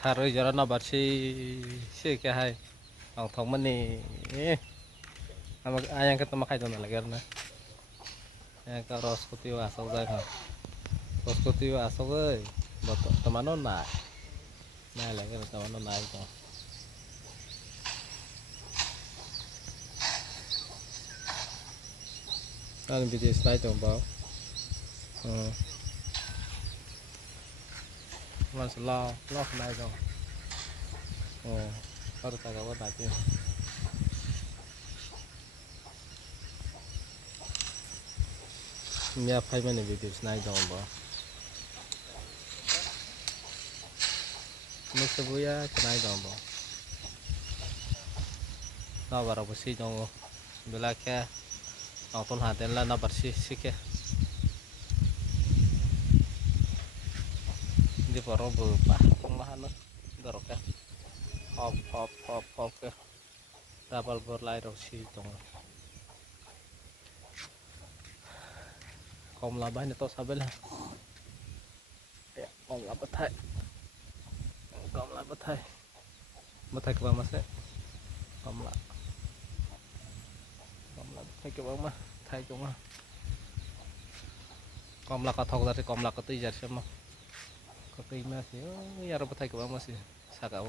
Saru jara na barsi si kya hai ang thong mani amak ayang kita makai to na lagar na ayang ka roskuti wa asok dai ha roskuti wa asok ơi bot tamano na lagar tamano na to kan video stay to bao mas lo nai to baru tak kawan tadi ini apa ini video naik dong boh ini sebuah naik dong boh nah baru bersih dong bila ke nonton hati lah nah bersih sih ke di baru berubah kemahan dorok ke hop ke double berlai rosi dong kom labah ini to sabel ya kom labah thai bathai ke bang mas kom labah thai ke bang mas thai ke mah kom labah thok dari kom labah tu jar sama kopi mas ya bathai ke bang mas saka